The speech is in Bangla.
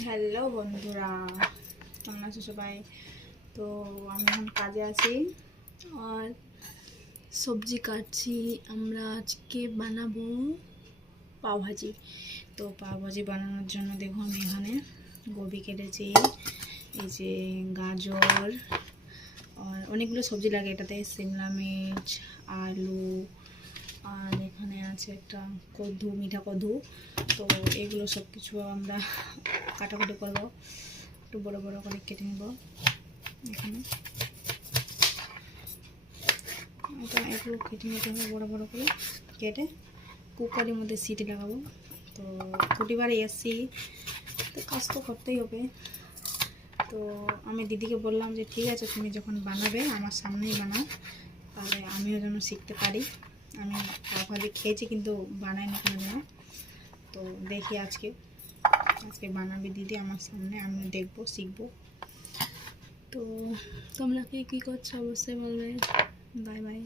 হ্যালো বন্ধুরা, কেমন আছো সবাই? তো আমি এখন কাজে আছি আর সবজি কাটছি। আমরা আজকে বানাবো পাওভাজি। তো পাওভাজি বানানোর জন্য দেখো আমি এখানে গোবি কেটেছি, এই যে গাজর আর অনেকগুলো সবজি লাগে এটাতে, শিমলা মির্চ, আলু, আর এখানে আছে একটা কদ্দু, মিঠা কদ্দু। তো এগুলো সব কিছু আমরা কাটাকুটি করবো, একটু বড় বড় করে কেটে নেব। এখানে এগুলো কেটে নিতে হবে বড় বড় করে, কেটে কুকারের মধ্যে সিটি লাগাবো। তো প্রতিবারে এসছি, তো কাজ তো করতেই হবে। তো আমি দিদিকে বললাম যে ঠিক আছে, তুমি যখন বানাবে আমার সামনেই বানাও, তাহলে আমিও যেন শিখতে পারি। আমি পাওভাজি খেয়েছি কিন্তু বানাইনি কোনোদিনও। তো দেখি আজকে বানাবে দিদি আমার সামনে, আমিও দেখবো, শিখবো। তো তোমরা কে কী করছো অবশ্যই বলবে। Bye bye.